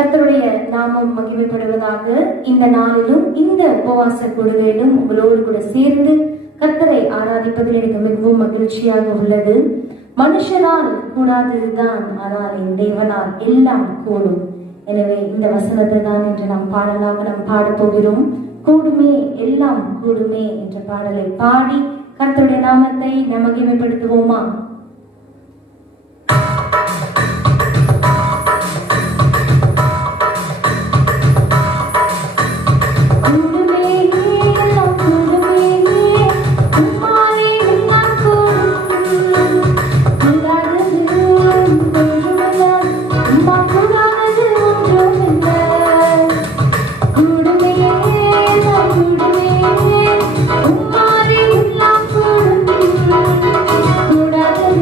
கர்த்தருடைய நாமம் மகிமைப்படுவதாக. இந்த நாளிலும் இந்த உபவாச கூடுகையிலும் உங்களோடு கூட சேர்ந்து கர்த்தரை ஆராதிப்பதில் எனக்கு மிகவும் மகிழ்ச்சியாக உள்ளது. மனுஷனால் கூடாததுதான், ஆனால் என் தேவனால் எல்லாம் கூடும். எனவே இந்த வசனத்தை தான் என்று நாம் பாடலாக நாம் பாடப் போகிறோம். கூடுமே எல்லாம் கூடுமே என்ற பாடலை பாடி கர்த்தருடைய நாமத்தை நாம் மகிமைப்படுத்துவோமா? கூடாதது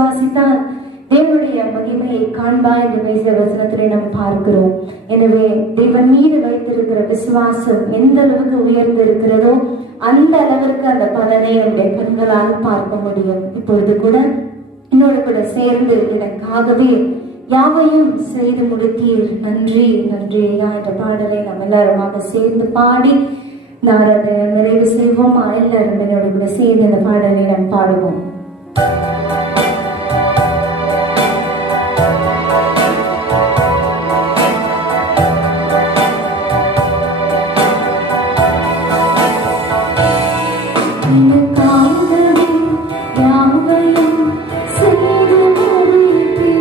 விசுவாசித்தால் தேவனுடைய மகிமையை காண்பாய் என்று பேசிய வசனத்திலே நாம் பார்க்கிறோம். எனவே தேவன் மீது வைத்திருக்கிற விசுவாசம் எந்த அளவுக்கு உயர்ந்து இருக்கிறதோ அந்த அளவிற்கு அந்த பலனை என்னுடைய கண்களால் பார்க்க முடியும். இப்பொழுது கூட என்னோட கூட சேர்ந்து எனக்காகவே யாவையும் செய்து முடித்தீர், நன்றி நன்றி ஐயா என்ற பாடலை நாம் எல்லாருமாக சேர்ந்து பாடி நாரதை நிறைவு செய்வோமா? எல்லாரும் என்னோட கூட சேர்ந்து இந்த பாடலை நாம் பாடுவோம். யாவையும் செய்து முடித்தீர்,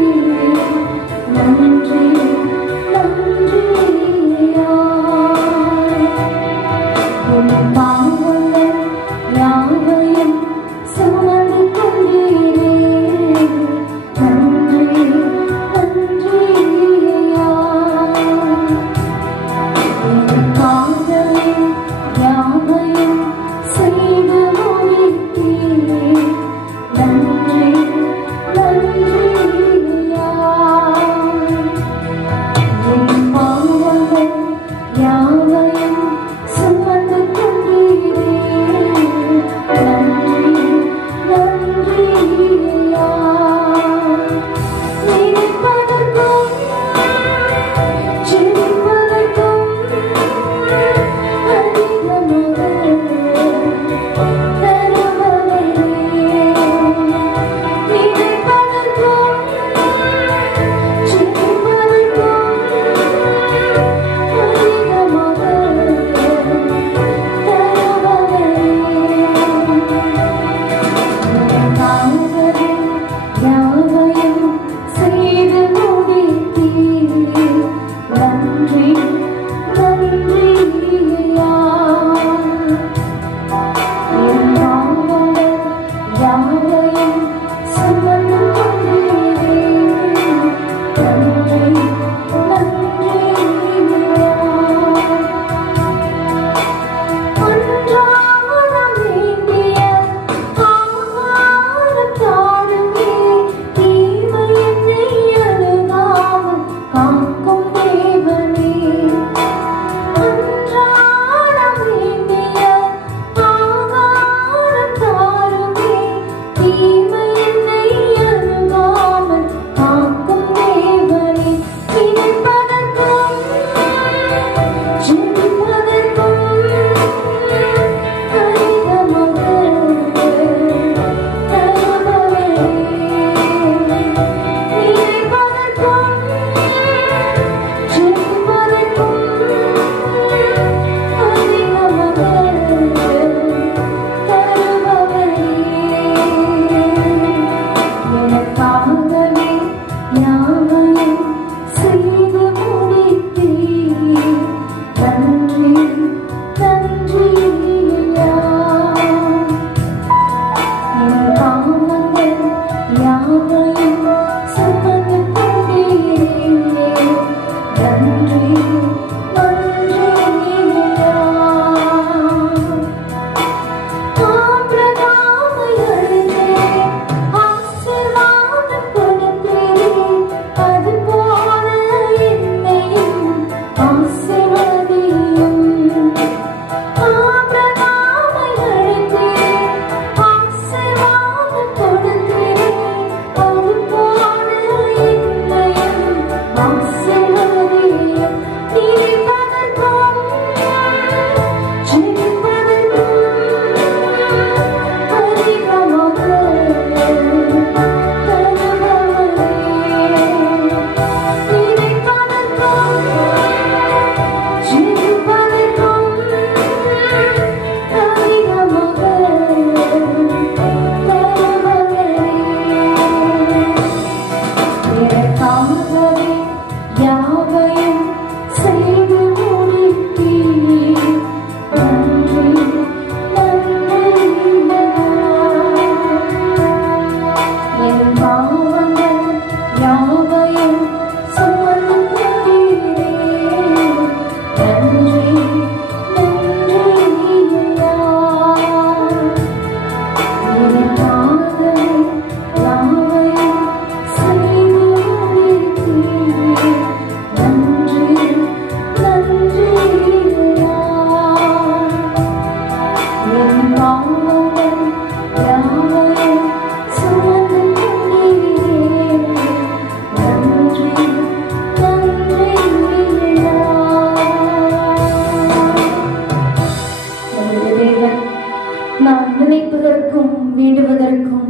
வேண்டுவதற்கும்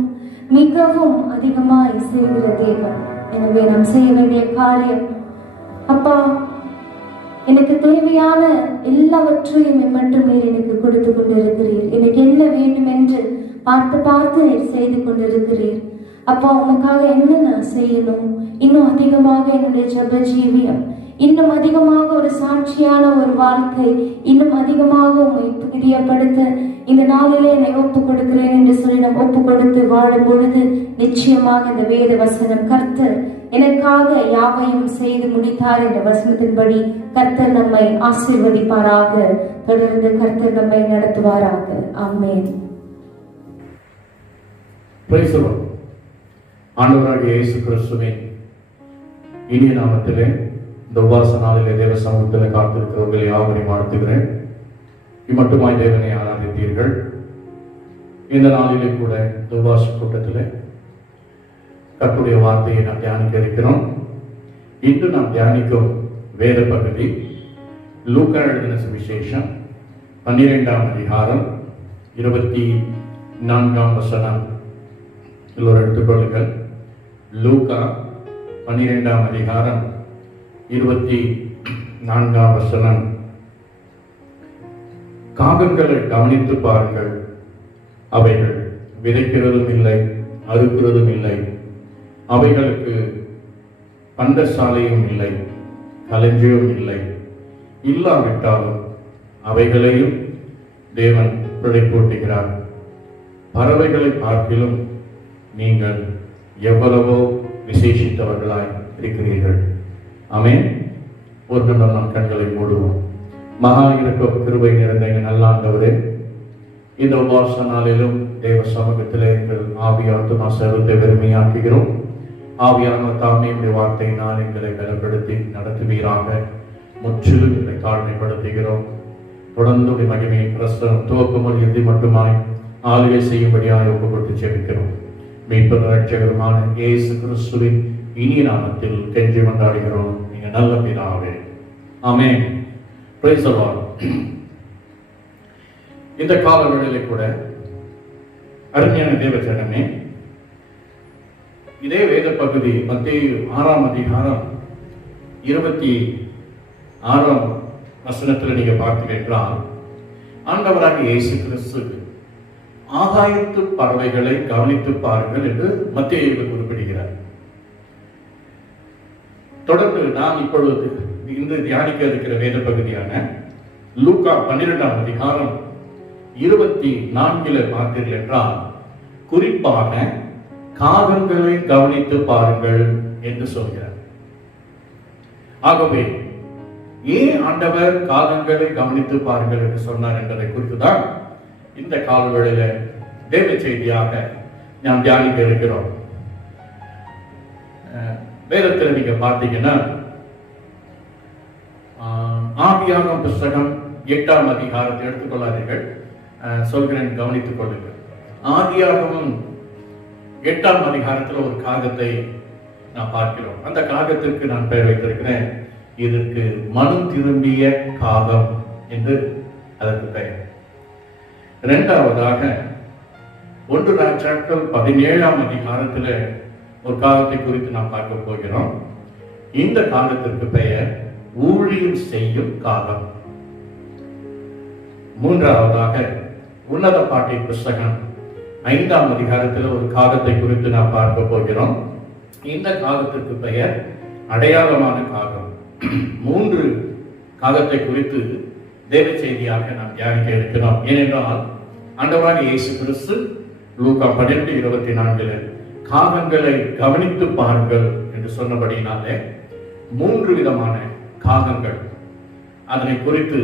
மிகவும் அதிகமாய் செய்கிற தேவன். எனவே நாம் செய்ய வேண்டிய காரியம், அப்பா எனக்கு தேவையான எல்லாவற்றையும் மட்டும் நீர் எனக்கு கொடுத்து கொண்டிருக்கிறீர். எனக்கு என்ன வேண்டும் என்று பார்த்து பார்த்து நீர் செய்து கொண்டிருக்கிறீர். அப்பா உனக்காக என்ன நான் செய்யணும்? இன்னும் அதிகமாக என்னுடைய ஜெப ஜீவியம், இன்னும் அதிகமாக ஒரு சாட்சியான ஒரு வாழ்க்கை, இன்னும் அதிகமாக உண்மை பிரியப்படுத்த இந்த நாளிலே என்னை ஒப்பு கொடுக்கிறேன் என்று சொல்லி நாம் ஒப்பு கொடுத்து வாழும் பொழுது நிச்சயமாக இந்த வேத வசனம் கர்த்தர் எனக்காக யாவையும் செய்து முடித்தார் என்ற வசனத்தின்படி கர்த்தர் நம்மை ஆசீர்வதிப்பாராக. தொடர்ந்து கர்த்தர் நம்மை நடத்துவாராக. ஆமென். ஆண்டவராகிய இயேசு கிறிஸ்துவின் இனிய நாமத்திலே இந்த உபவாச நாளிலே தேவ சமூகத்தில் காத்திருக்கிறவர்களை யாவரையும் வாழ்த்துகிறேன். இம்மட்டுமாய் தேவனை ஆராதித்தீர்கள். இந்த நாளிலே கூட இந்த உபவாச கூட்டத்தில் கர்த்தருடைய வார்த்தையை நாம் தியானிக்க இருக்கிறோம். இன்று நாம் தியானிக்கும் வேத பகுதி லூக்கா எழுதின சுவிசேஷம் 12ஆம் அதிகாரம் 24ஆம் வசனம். எல்லோரும் எடுத்துக்கொள்ளுங்கள். லூக்கா 12ஆம் அதிகாரம் 24ஆம் வசனம். காகங்களை கவனித்து பாருங்கள், அவைகள் விதைக்கிறதும் இல்லை, அறுக்கிறதும் இல்லை, அவைகளுக்கு பண்டசாலையும் இல்லை, களஞ்சியம் இல்லை. இல்லாவிட்டாலும் அவைகளையும் தேவன் பிழைப்பூட்டுகிறார். பறவைகளை பார்க்கிலும் நீங்கள் எவ்வளவோ விசேஷித்தவர்களாய் இருக்கிறீர்கள். ஆமென். ஒரு நிமிடம் நாம் கண்களை மூடுவோம். மகா இரக்க கிருபை நிறைந்த எங்கள் நல்ல ஆண்டவரே, இந்த உபவாச நாளிலும் தேவ சமூகத்திலே எங்கள் ஆவியாத்துமா சர்வத்தை வெறுமையாக்குகிறோம். ஆவியான தாமே உடைய வார்த்தையினால் எங்களை பலப்படுத்தி நடத்துவீராக. முற்றிலும் எங்களை தாழ்மைப்படுத்துகிறோம். தொடர்ந்து உடைய மகிமையை பிரசனம் துவக்கமுறை இறுதி மட்டுமாய் ஆளுகை செய்யும்படியாக ஒப்புக்கொண்டு ஜெபிக்கிறோம். மீட்பர் ரட்சகருமான இயேசு கிறிஸ்துவின் இனிய நாமத்தில் கெஞ்சி கொண்டாடுகிறோம் நீங்க நல்ல பிதாவே. ஆமென். Praise the lord. இந்த காலவெளியிலே கூட அருமையான தேவ ஜனமே, இதே வேத பகுதி மத்தேயு 6ஆம் அதிகாரம் 26ஆம் வசனத்தில் நீங்க பார்த்தீர்கள். ஆண்டவராகிய இயேசு கிறிஸ்து ஆகாயத்து பறவைகளை கவனித்து பாருங்கள் என்று மத்தேயு குறிப்பிடுகிறார். தொடர்ந்து நாம் இப்பொழுது இந்த தியானிக்க இருக்கிற வேத பகுதியான லூக்கா 12ஆம் அதிகாரம் 24 பார்த்தீர்கள் என்றால், குறிப்பாக காகங்களை கவனித்து பாருங்கள் என்று சொல்கிறார். ஆகவே ஏன் ஆண்டவர் காகங்களை கவனித்து பாருங்கள் என்று சொன்னார் என்பதை குறித்துதான் இந்த காலவெளியில தேவ செய்தியாக நாம் தியானிக்க இருக்கிறோம். வேதத்தில் நீங்க பார்த்தீங்கன்னா ஆதியாகமம் புஸ்தகம் 8ஆம் அதிகாரத்தை எடுத்துக்கொள்ளாதீர்கள், சொல்கிறேன், கவனித்துக் கொள்ளுங்கள். ஆதியாகமம் 8ஆம் அதிகாரத்தில் ஒரு காகத்தை நான் பார்க்கிறோம். அந்த காகத்திற்கு நான் பெயர் வைத்திருக்கிறேன். இதற்கு மனம் திரும்பிய காகம் என்று அதற்கு பெயர். இரண்டாவதாக 1 ராஜாக்கள் 17ஆம் அதிகாரத்தில் ஒரு காகத்தை குறித்து நாம் பார்க்க போகிறோம். இந்த காகத்திற்கு பெயர் ஊழியம் செய்யும் காகம். மூன்றாவதாக உன்னத பாட்டின் புஸ்தகம் 5ஆம் அதிகாரத்தில் ஒரு காகத்தை குறித்து நாம் பார்க்க போகிறோம். இந்த காகத்திற்கு பெயர் அடையாளமான காகம். 3 காகத்தை குறித்து தேவ செய்தியாக நாம் தியானிக்க இருக்கிறோம். ஏனென்றால் ஆண்டவராகிய இயேசு கிறிஸ்து லூக்கா 12:24 காகங்களை கவனித்து பாருங்கள் என்று சொன்னபடினாலே 3 விதமான காகங்கள், அதனை குறித்து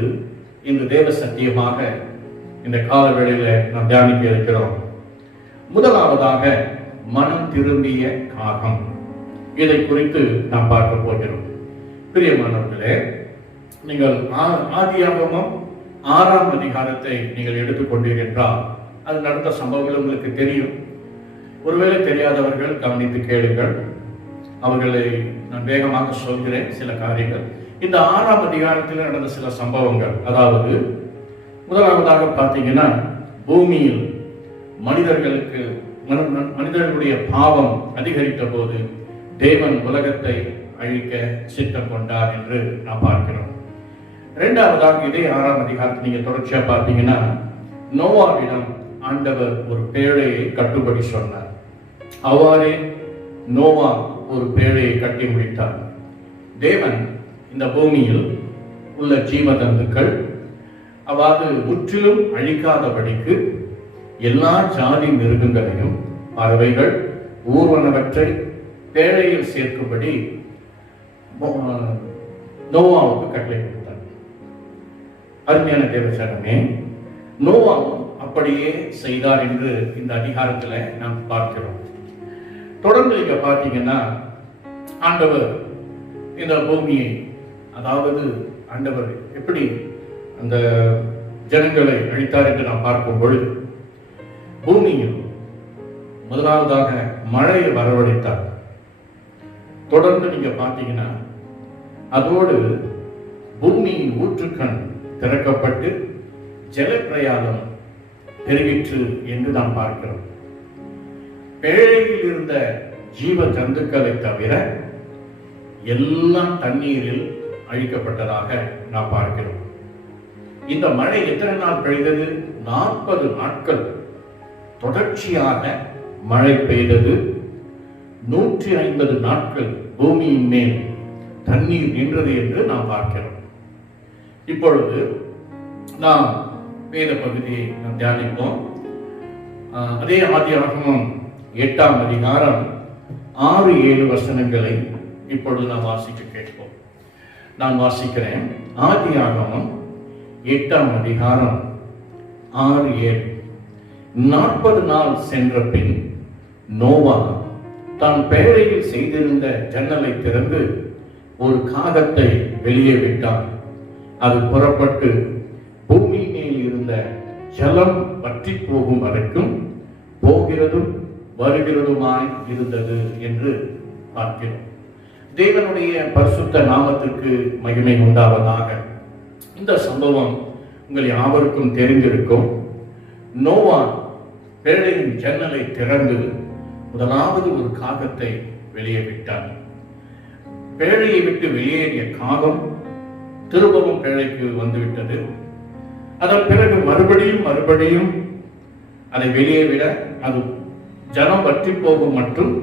இந்த தேவ சத்தியமாக இந்த கால வேளையில நாம் தியானிக்க இருக்கிறோம். முதலாவதாக மனம் திரும்பிய காகம், இதை குறித்து நாம் பார்க்க போகிறோம். பிரியமானவர்களே, நீங்கள் ஆதியாகமம் 6ஆம் அதிகாரத்தை நீங்கள் எடுத்துக்கொண்டீர்கள் என்றால் அது நடந்த சம்பவங்கள் உங்களுக்கு தெரியும். ஒருவேளை தெரியாதவர்கள் கவனித்து கேளுங்கள். அவர்களை நான் வேகமாக சொல்கிறேன் சில காரியங்கள். இந்த 6ஆம் அதிகாரத்தில் நடந்த சில சம்பவங்கள், அதாவது முதலாவதாக பார்த்தீங்கன்னா பூமியில் மனிதர்களுடைய பாவம் அதிகரித்த போது தேவன் உலகத்தை அழிக்க சித்தம் கொண்டார் என்று நாம் பார்க்கிறோம். இரண்டாவதாக இதே 6ஆம் அதிகாரத்தை நீங்க தொடர்ச்சியா பார்த்தீங்கன்னா, நோவாவிடம் ஆண்டவர் ஒரு பேழையை கட்டுப்படி சொன்னார். அவ்வாறே நோவா ஒரு பேழையை கட்டி முடித்தார். தேவன் இந்த பூமியில் உள்ள ஜீவதந்துக்கள் அவ்வாறு முற்றிலும் அழிக்காதபடிக்கு எல்லா ஜாதி மிருகங்களையும் பறவைகள் ஊர்வனவற்றை பேழையில் சேர்க்கும்படி நோவாவுக்கு கட்டளை கொடுத்தார். அருமையான தேவசனமே, நோவாவும் அப்படியே செய்தார் என்று இந்த அதிகாரத்தில் நாம் பார்க்கிறோம். தொடர்ந்து இங்க பார்த்தீங்கன்னா, ஆண்டவர் இந்த பூமியை, அதாவது ஆண்டவர் எப்படி அந்த ஜனங்களை அழித்தார் என்று நாம் பார்க்கும் பொழுது, பூமியில் முதலாவதாக மழையை வரவழைத்தார். தொடர்ந்து நீங்க பார்த்தீங்கன்னா, அதோடு பூமியின் ஊற்றுக்கண் திறக்கப்பட்டு ஜலப்பிரயாணம் பெருகிற்று என்று நாம் பார்க்கிறோம். பேழையில் இருந்த ஜீவ ஜந்துக்களை தவிர எல்லாம் தண்ணீரில் அழிக்கப்பட்டதாக நாம் பார்க்கிறோம். இந்த மழை எத்தனை நாள் பெய்தது? 40 நாட்கள் தொடர்ச்சியாக மழை பெய்தது. 150 நாட்கள் பூமியின் மேல் தண்ணீர் நின்றது என்று நாம் பார்க்கிறோம். இப்பொழுது நாம் வேத பகுதியை நாம் தியானிப்போம். அதே ஆதியாகமம் 8ஆம் அதிகாரம் 6-7 வசனங்களை இப்பொழுது நாம் வாசிக்க கேட்போம். நான் வாசிக்கிறேன். ஆதியாகமம் 8ஆம் அதிகாரம் 6-7. 40 நாள் சென்ற பின் நோவா தான் பேழையில் செய்திருந்த ஜன்னலை திறந்து ஒரு காகத்தை வெளியே விட்டான். அது புறப்பட்டு பூமி மேல் இருந்த ஜலம் வற்றி போகும் வரைக்கும் போகிறதும் வருகிறதுமாய் இருந்தது என்று பார்க்கிறோம். தேவனுடைய பரிசுத்த நாமத்திற்கு மகிமை உண்டாவதாக. இந்த சம்பவம் உங்கள் யாவருக்கும் தெரிந்திருக்கும். நோவா பேழையின் ஜன்னலை திறந்து முதலாவது ஒரு காகத்தை வெளியே விட்டார். பேழையை விட்டு வெளியேறிய காகம் திரும்பவும் பேழைக்கு வந்துவிட்டது. அதன் பிறகு மறுபடியும் அதை வெளியே விட அது ஜனம் வற்றி போகும் மற்றும்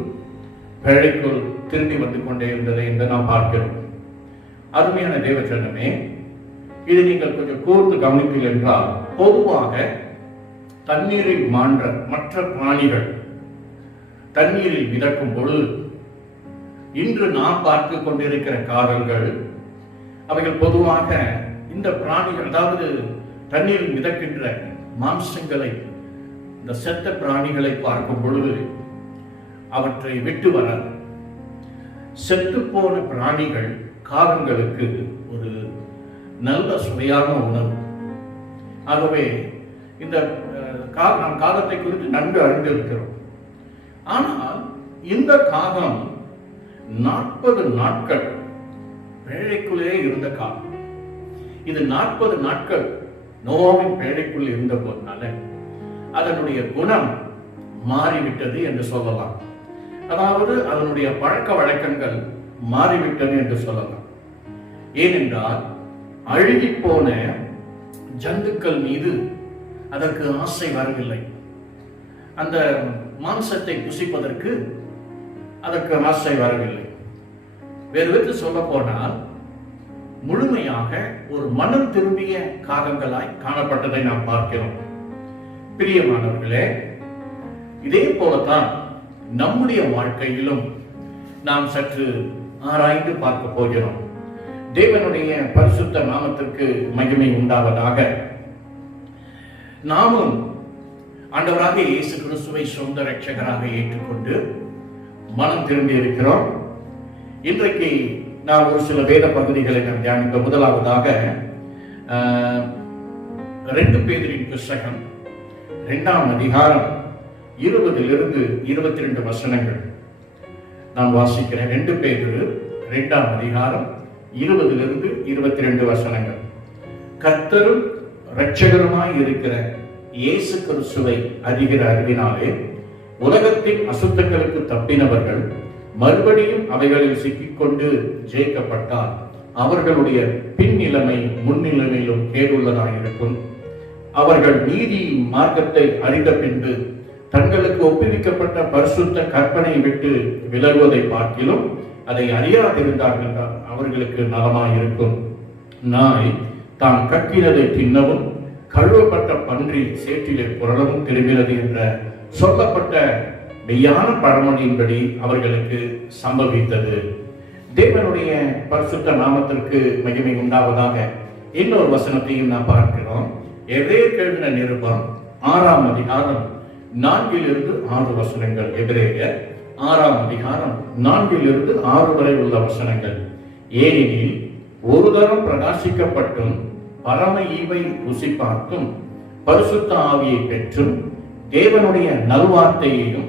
பேழைக்குள் திரும்பி வந்து கொண்டே இருந்ததை என்று நாம் பார்க்கிறோம். அருமையான தேவச்சனமே, இது நீங்கள் கொஞ்சம் கூர்ந்து கவனிப்பீர்கள் என்றால், பொதுவாக தண்ணீரில் மாண்ட மற்ற பிராணிகள் தண்ணீரில் மிதக்கும் பொழுது இன்று நாம் பார்த்து கொண்டிருக்கிற காரங்கள், அவைகள் பொதுவாக இந்த பிராணிகள், அதாவது தண்ணீரில் மிதக்கின்ற மாம்சங்களை, இந்த செத்த பிராணிகளை பார்க்கும் பொழுது அவற்றை விட்டு வர செத்து போன பிராணிகள் காகங்களுக்கு ஒரு நல்ல சுவையான உணவு. ஆகவே இந்த நாம் காகத்தை குறித்து நன்கு அறிந்திருக்கிறோம். ஆனால் இந்த காகம் 40 நாட்கள் பேழைக்குள்ளே இருந்த காலம். இது 40 நாட்கள் நோவாவின் பேழைக்குள் இருந்த போதுனால அதனுடைய குணம் மாறிவிட்டது என்று சொல்லலாம். அதாவது அதனுடைய பழக்க வழக்கங்கள் மாறிவிட்டது என்று சொல்லலாம். ஏனென்றால் அழுகி போன ஜந்துக்கள் மீது அதற்கு ஆசை வரவில்லை. அந்த மாம்சத்தை புசிப்பதற்கு அதற்கு ஆசை வரவில்லை. வேறு விதத்தில் சொல்ல போனால் முழுமையாக ஒரு மனம் திரும்பிய காகங்களாய் காணப்பட்டதை நாம் பார்க்கிறோம். பிரியமானவர்களே, இதே போலத்தான் நம்முடைய வாழ்க்கையிலும் நாம் சற்று ஆராய்ந்து பார்க்க போகிறோம். தேவனுடைய பரிசுத்த நாமத்திற்கு மகிமை உண்டாவதாக. நாமும் ஆண்டவராக இயேசு கிறிஸ்துவை சொந்த இரட்சகராக ஏற்றுக்கொண்டு மனம் திரும்பி இருக்கிறோம். இன்றைக்கு நான் ஒரு சில வேத பகுதிகளை நாம் தியானிக்க. முதலாவதாக 2 பேதுருவின் புத்தகம் 2ஆம் அதிகாரம் 20 - 22 வசனங்கள் நான் வாசிக்கிறேன். 2 பேதுரு 2ஆம் அதிகாரம் 20 - 22 வசனங்கள். கர்த்தரும் இரட்சகருமாய் இருக்கிற இயேசு கிறிஸ்துவை அறிகிற அறிவினாலே உலகத்தின் அசுத்தங்களுக்கு தப்பினவர்கள் மறுபடியும் அவைகளில் சிக்கிக்கொண்டு ஜெயிக்கப்பட்டால் அவர்களுடைய பின்னிலைமை முன்னிலைமையிலும் கேடுள்ளதாயிருக்கும். அவர்கள் நீதி மார்க்கத்தை அறிந்த பின்பு தங்களுக்கு ஒப்புவிக்கப்பட்ட பரிசுத்த கற்பனை விட்டு விலகுவதை பார்க்கிலும் அதை அறியாதிருந்தார்கள் அவர்களுக்கு நலமாயிருக்கும். நாய் தான் கற்கிறதை தின்னவும் கழுவப்பட்ட பன்றி சேற்றிலே புரளவும் திரும்பினது என்ற சொல்லப்பட்ட மெய்யான பழமொழியின்படி அவர்களுக்கு சம்பவித்தது. தேவனுடைய பரிசுத்த நாமத்திற்கு மகிமை உண்டாவதாக. இன்னொரு வசனத்தையும் நாம் பார்க்கிறோம். எபிரேயர் எழுதின நிருபம் 6ஆம் அதிகாரம் 4-6 வசனங்கள். எபிரேயர் 6ஆம் அதிகாரம் 4-6 வரை உள்ள வசனங்கள். ஏனெனில் ஒரு தரம் பிரகாசிக்கப்பட்டும் பரம ஈவை ருசி பார்த்தும் பரிசுத்த ஆவியை பெற்றும் தேவனுடைய நல்வார்த்தையையும்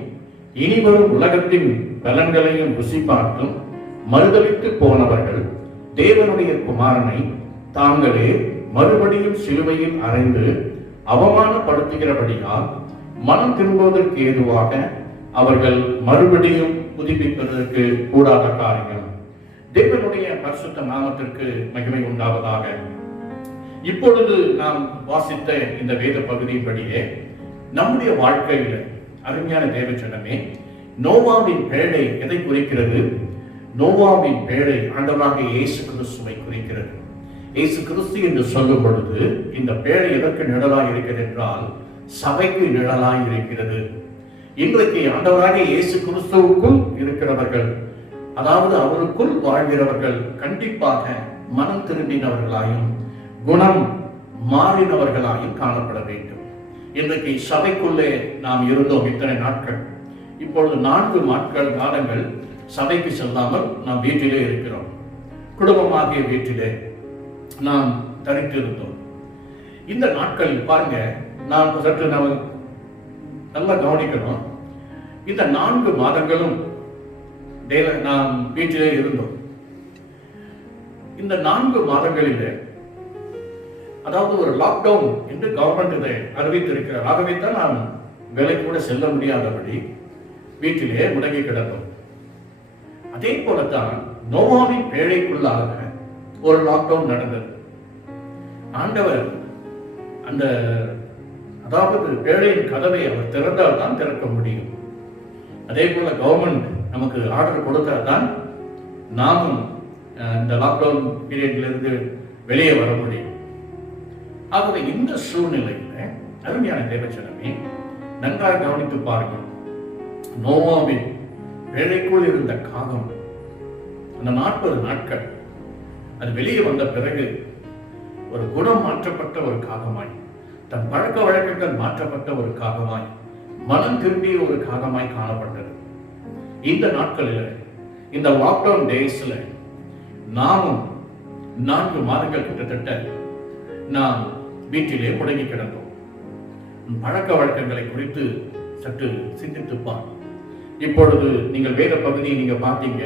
இனிவரும் உலகத்தின் பலன்களையும் ருசி பார்த்தும் மறுதலித்து போனவர்கள் தேவனுடைய குமாரனை தாங்களே மறுபடியும் சிலுவையில் அறைந்து அவமானப்படுத்துகிறபடியால் மனம் திரும்புவதற்கு ஏதுவாக அவர்கள் மறுபடியும் புதுப்பிப்பதற்கு கூடாத காரியம். தேவனுடைய பரிசுத்த நாமத்திற்கு மகிமை உண்டாவதாக. இப்பொழுது நாம் வாசித்த இந்த வேத பகுதியின்படியே நம்முடைய வாழ்க்கையில் அருமையான தேவஜனமே, நோவாவின் பேழை எதை குறிக்கிறது? நோவாவின் பேழை ஆண்டவராகிய இயேசு கிறிஸ்துவை குறிக்கிறது. இயேசு கிறிஸ்து என்று சொல்லும் பொழுது இந்த பேழை எதற்கு நிழலாய் இருக்கிறது என்றால் சபைக்கு நிழலாய் இருக்கிறது. இன்றைக்கு ஆண்டவராகிய இயேசு கிறிஸ்துவுக்குள் இருக்கிறவர்கள், அதாவது அவருக்குள் வாழ்கிறவர்கள் கண்டிப்பாக மனம் திரும்பினவர்களாயும் குணம் மாறினவர்களாயும் காணப்பட வேண்டும். இன்றைக்கு சபைக்குள்ளே நாம் இருந்தோம் இத்தனை நாட்கள். இப்பொழுது 4 காலங்கள் சபைக்கு செல்லாமல் நாம் வீட்டிலே இருக்கிறோம். குடும்பமாகிய வீட்டிலே நாம் தரித்திருந்தோம். இந்த நாட்கள் பாருங்க, நாம் சற்று நல்லா கவனிக்கணும். இந்த 4 மாதங்களும் நாம் வீட்டிலே இருந்தோம். இந்த 4 மாதங்களிலே அதாவது ஒரு லாக்டவுன் என்று கவர்மெண்ட் இதை அறிவித்திருக்கிறார். ஆகவே தான் நாம் வேலைக்கு கூட செல்ல முடியாதபடி வீட்டிலே முடங்கி கிடந்தோம். அதே போலத்தான் நோவாவின் பேழைக்குள்ளாக ஒரு லாக்டவுன் நடந்தது. ஆண்டவர் அந்த அதாவது பேழையின் கதவை அவர் திறந்தால் தான் திறக்க முடியும். அதே போல கவர்மெண்ட் நமக்கு ஆர்டர் கொடுத்தால் தான் நாமும் இந்த லாக்டவுன் பீரியட்லிருந்து வெளியே வர முடியும். ஆகவே இந்த சூழ்நிலையில அருமையான தேவஜனமே, நன்றாக கவனித்து பாருங்கள். நோவாவின் பேழைக்குள் இருந்த காகம் அந்த 40 நாட்கள் அது வெளியே வந்த பிறகு ஒரு குணம் மாற்றப்பட்ட ஒரு காகமாய், தன் பழக்க வழக்கங்கள் மாற்றப்பட்ட ஒரு காகமாய், மனம் திரும்பிய ஒரு காகமாய் காணப்பட்டது. இந்த நாட்களில், இந்த லாக்டவுன் டேஸ்ல நாமும் 4 மாதங்கள் கிட்டத்தட்ட நாம் வீட்டிலே முடங்கி கிடந்தோம். பழக்க வழக்கங்களை குறித்து சற்று சிந்தித்துப்பார். இப்பொழுது நீங்கள் வேத பகுதியை நீங்க பார்த்தீங்க.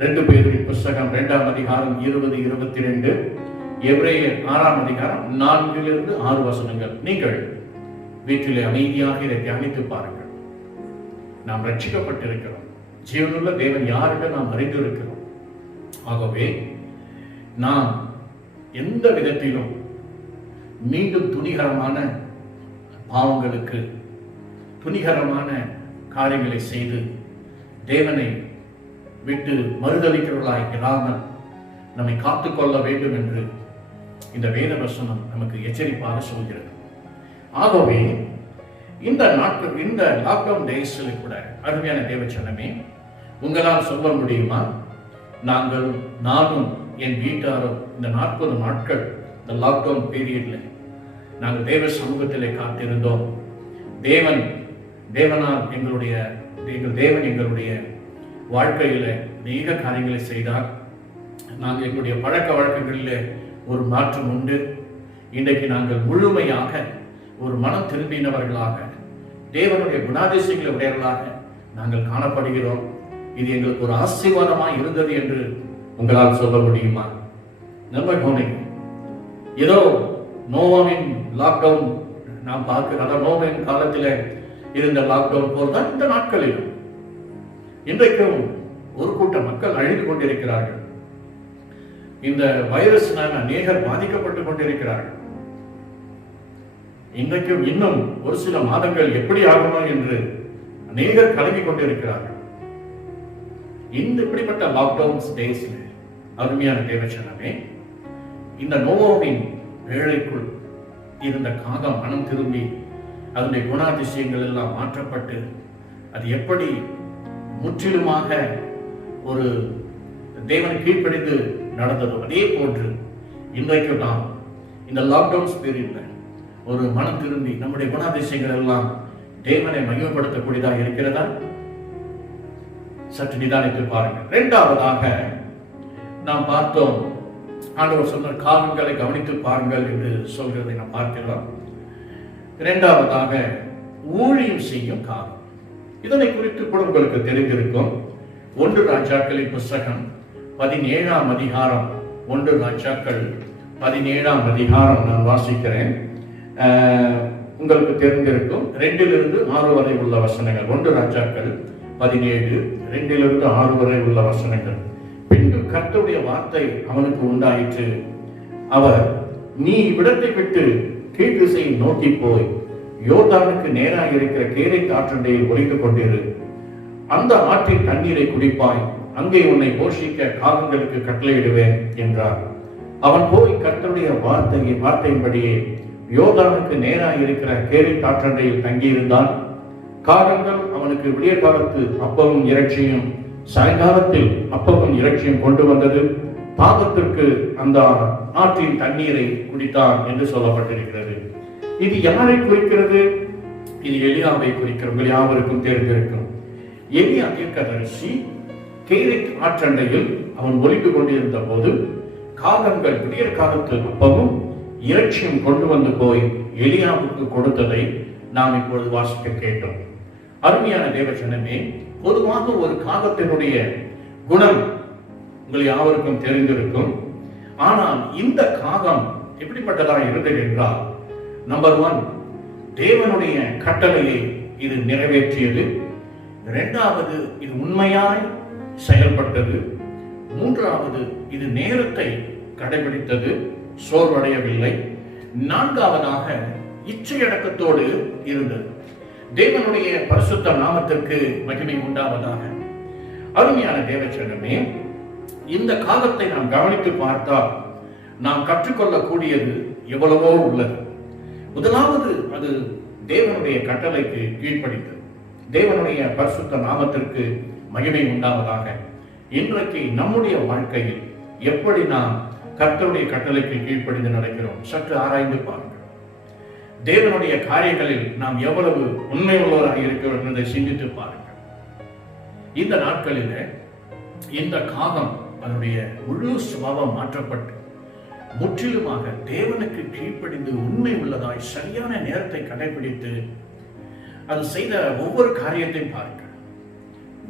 2 பேரின் புஸ்தகம் 2ஆம் அதிகாரம் 20-22, எபிரேயர் 6ஆம் அதிகாரம் 4-6 வசனங்கள். நீங்கள் வீட்டிலே அமைதியாக இதை தியானித்து பாருங்கள். நாம் ரட்சிக்கப்பட்டிருக்கிறோம். ஜீவனுள்ள தேவன் யாருன்னு நாம் அறிந்திருக்கிறோம். ஆகவே நாம் எந்த விதத்திலும் மீண்டும் துணிகரமான பாவங்களுக்கு, துணிகரமான காரியங்களை செய்து தேவனை விட்டு மறுதளிக்கிறவர்களாய் இராமல் நம்மை காத்துக்கொள்ள வேண்டும் என்று இந்த வேத வசனம் நமக்கு எச்சரிப்பாக சொல்கிறது. ஆகவே இந்த நாட்கள், இந்த லாக்டவுன் டேஸில் கூட அருமையான தேவச்சனமே, உங்களால் சொல்ல முடியுமா, நானும் என் வீட்டாரும் இந்த 40 நாட்கள் இந்த லாக்டவுன் பீரியட்ல நாங்கள் தேவ சமூகத்திலே காத்திருந்தோம். தேவனால் எங்கள் தேவன் எங்களுடைய வாழ்க்கையில அநேக காரியங்களை செய்தார். நாங்கள் எங்களுடைய பழக்க வழக்கங்களில் ஒரு மாற்றம் உண்டு. இன்றைக்கு நாங்கள் முழுமையாக ஒரு மனம் திரும்பினவர்களாக, தேவனுடைய குணாதிசயங்களை உடையவர்களாக நாங்கள் காணப்படுகிறோம். இது எங்களுக்கு ஒரு ஆசீர்வாதமாக இருந்தது என்று உங்களால் சொல்ல முடியுமா? நம்ம கவனிங்க. ஏதோ நோவாவின் லாக்டவுன் நாம் பார்க்கிற அந்த நோவின் காலத்தில் இருந்த லாக்டவுன் போல்தான் இந்த நாட்களில் இன்றைக்கும் ஒரு கூட்ட மக்கள் அழிந்து கொண்டிருக்கிறார்கள். இந்த வைரஸ்னால் அநேகர் பாதிக்கப்பட்டுக் கொண்டிருக்கிறார்கள். இன்றைக்கும் இன்னும் ஒரு சில மாதங்கள் எப்படி ஆகுமோ என்று அநேகர் கலங்கிக் கொண்டிருக்கிறார்கள். இந்த இப்படிப்பட்ட லாக்டவுன் டேஸ்ல அருமையான தேவச்சனமே, இந்த நோவாவின் வேளைக்குள் இருந்த காகம் மனம் திரும்பி அதனுடைய குணாதிசயங்கள் எல்லாம் மாற்றப்பட்டு அது எப்படி முற்றிலுமாக ஒரு தேவனை கீழ்ப்படிந்து நடந்ததோ அதே போன்று இன்றைக்கு நாம் இந்த லாக்டவுன் பீரியட்ல ஒரு மனம் திரும்பி நம்முடைய குணாதிசயங்கள் எல்லாம் தேவனை மகிமைப்படுத்தக்கூடியதாக இருக்கிறதா? சற்று நிதானித்து பாருங்கள். இரண்டாவதாக நாம் பார்த்தோம், ஆண்டவர் சொன்ன காலங்களை கவனித்து பாருங்கள் என்று சொல்கிறதை நாம் பார்க்கிறோம். இரண்டாவதாக ஊழியம் செய்யும் காலம். இதனை குறித்து கூட உங்களுக்கு தெரிந்திருக்கும். 1 ராஜாக்களின் புஸ்தகம் 17ஆம் அதிகாரம், 1 ராஜாக்கள் 17ஆம் அதிகாரம் நான் வாசிக்கிறேன். உங்களுக்கு தெரிந்திருக்கும் 2 to 6 வரை உள்ள வசனங்கள். 1 ராஜாக்கள் 17 2 to 6 வரை உள்ள வசனங்கள். பின்பு கர்த்தருடைய வார்த்தை அவனுக்கு உண்டாயிற்று. அவர், நீ இவ்விடத்தை விட்டு கீழ் திசையை நோக்கி போய் யோர்தானுக்கு நேராக இருக்கிற கேரேத் ஆற்றண்டையில் ஒளிந்து கொண்டிரு. அந்த ஆற்றின் தண்ணீரை குடிப்பாய். அங்கே உன்னை போஷிக்க காகங்களுக்கு கட்டளையிடுவேன் என்றார். அவன் போய் கர்த்தருடைய வார்த்தையின்படியே யோர்தானுக்கு நேராக இருக்கிற கேரேத் ஆற்றண்டையில் தங்கியிருந்தான். காகங்கள் அவனுக்கு விடிய காலத்து அப்பமும் இறைச்சியும் சாயங்காலத்தில் அப்பமும் இறைச்சியும் கொண்டு வந்தது. தாகத்திற்கு அந்த ஆற்றின் தண்ணீரை குடித்தான் என்று சொல்லப்பட்டிருக்கிறது. இது யாரை குறிக்கிறது? இது எலியாவை குறிக்கிறது. யாவருக்கும் தெரிந்திருக்கும். எலியா தீர்க்கதரிசி கேரேத் ஆற்றண்டையில் அவன் ஒளிந்து கொண்டிருந்த போது காகங்கள் விடிய காலத்து அப்பமும் இறைச்சியும் கொண்டு வந்து போய் எலியாவுக்கு கொடுத்ததை நாம் இப்பொழுது வாசிக்க கேட்டோம். அருமையான தேவஜனமே, பொதுவாக ஒரு காகத்தினுடைய குணம் உங்கள் யாவருக்கும் தெரிந்திருக்கும். ஆனால் இந்த காகம் எப்படிப்பட்டதாக இருந்தது என்றால், நம்பர் 1, தேவனுடைய கட்டளையை இது நிறைவேற்றியது. 2வது, இது உண்மையாய் செயல்பட்டது. 3வது, இது நேரத்தை கடைபிடித்தது, சோர்வடையவில்லை. 4வதாக இச்சையடக்கத்தோடு இருந்தது. தேவனுடைய பரிசுத்த நாமத்திற்கு மகிமை உண்டாவதாக. அருமையான தேவச்சனமே, இந்த காலத்தை நாம் கவனித்து பார்த்தால் நாம் கற்றுக்கொள்ளக்கூடியது எவ்வளவோ உள்ளது. முதலாவது, அது தேவனுடைய கட்டளைக்கு கீழ்ப்படித்தது. தேவனுடைய பரிசுத்த நாமத்திற்கு மகிமை உண்டாவதாக. இன்றைக்கு நம்முடைய வாழ்க்கையில் எப்படி நாம் கர்த்தருடைய கட்டளைக்கு கீழ்ப்படிந்து நடக்கிறோம் சற்று ஆராய்ந்து பாருங்கள். தேவனுடைய காரியங்களில் நாம் எவ்வளவு உண்மை உள்ளவராக இருக்கிறோம் என்பதை சிந்தித்து பாருங்கள். இந்த நாட்களில் இந்த காகம் அதனுடைய முழு சுபாவம் மாற்றப்பட்டு முற்றிலுமாக தேவனுக்கு கீழ்ப்படிந்து உண்மை உள்ளதாய் சரியான நேரத்தை கடைபிடித்து அது செய்த ஒவ்வொரு காரியத்தையும் பாருங்கள்.